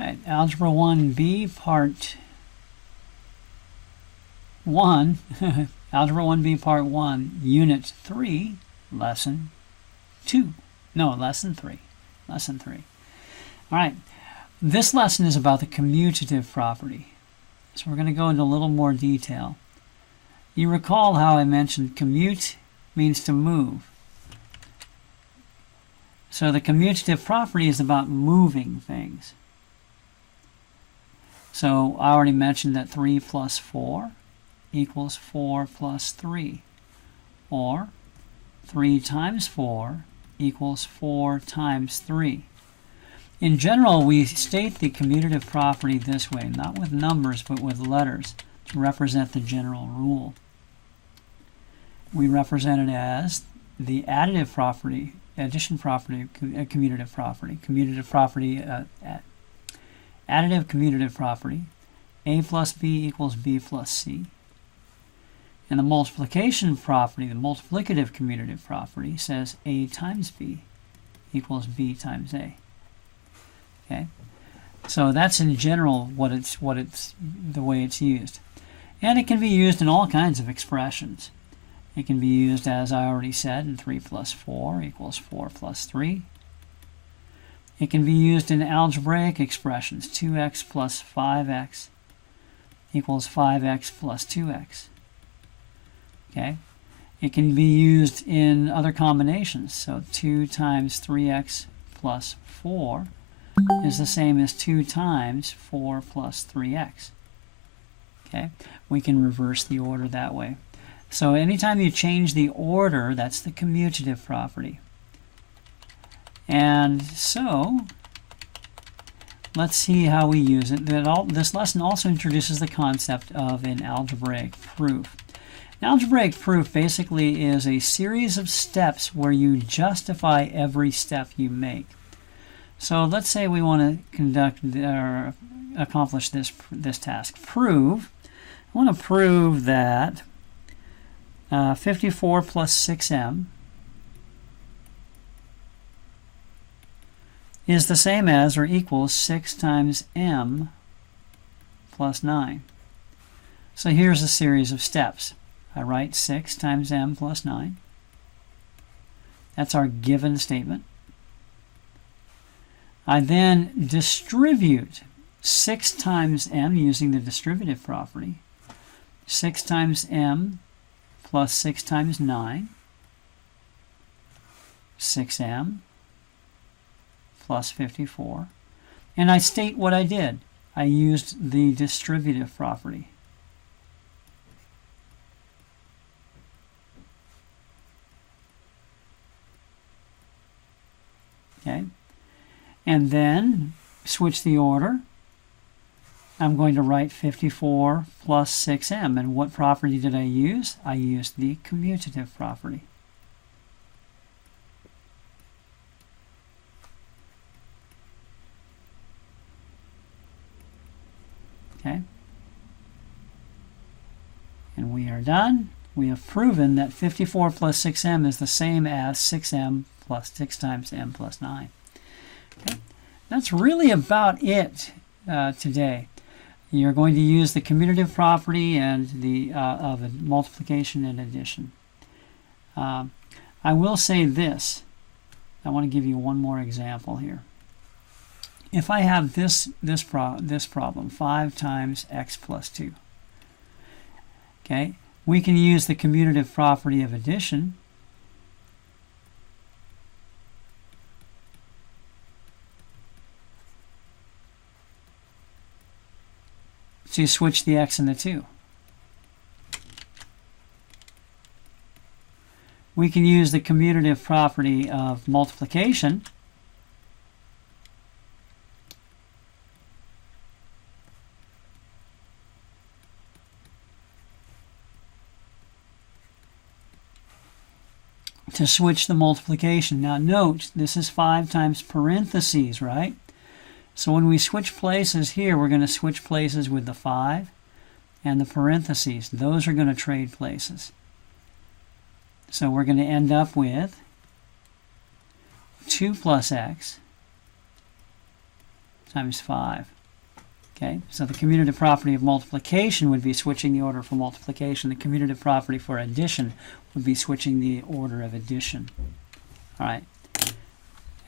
right, Algebra 1B Part 1, Algebra 1B Part 1, Unit 3, Lesson 2. No, Lesson 3. Lesson 3. All right, this lesson is about the commutative property. So we're going to go into a little more detail. You recall how I mentioned commute means to move. So the commutative property is about moving things. So I already mentioned that 3 plus 4 equals 4 plus 3. Or 3 times 4 equals 4 times 3. In general, we state the commutative property this way, not with numbers, but with letters, to represent the general rule. We represent it as the additive property, addition property, commutative property, additive commutative property, a plus b equals b plus c. And the multiplication property, the multiplicative commutative property, says a times b equals b times a. Okay, so that's in general the way it's used, and it can be used in all kinds of expressions. It can be used, as I already said, in 3 plus 4 equals 4 plus 3. It can be used in algebraic expressions. 2x plus 5x equals 5x plus 2x. Okay, it can be used in other combinations. So 2 times 3x plus 4 is the same as 2 times 4 plus 3x. Okay, we can reverse the order that way. So anytime you change the order, that's the commutative property. And so let's see how we use it. This lesson also introduces the concept of an algebraic proof. An algebraic proof basically is a series of steps where you justify every step you make. So let's say we want to conduct or accomplish this task. Prove. I want to prove that 54 plus 6m is the same as or equals 6 times m plus 9. So here's a series of steps. I write 6 times m plus 9. That's our given statement. I then distribute 6 times m using the distributive property. 6 times m plus 6 times 9, 6m plus 54. And I state what I did. I used the distributive property. Okay, and then switch the order. I'm going to write 54 plus 6m. And what property did I use? I used the commutative property. Okay. And we are done. We have proven that 54 plus 6m is the same as 6m plus 6 times m plus 9. Okay. That's really about it today. You're going to use the commutative property and the of multiplication and addition. I will say this. I want to give you one more example here. If I have this problem, 5 times x plus 2. Okay, we can use the commutative property of addition. So you switch the x and the 2. We can use the commutative property of multiplication. To switch the multiplication. Now note, this is 5 times parentheses, right? So when we switch places here, we're going to switch places with the 5 and the parentheses. Those are going to trade places. So we're going to end up with 2 plus x times 5. Okay, so the commutative property of multiplication would be switching the order for multiplication. The commutative property for addition would be switching the order of addition. All right,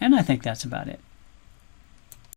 and I think that's about it.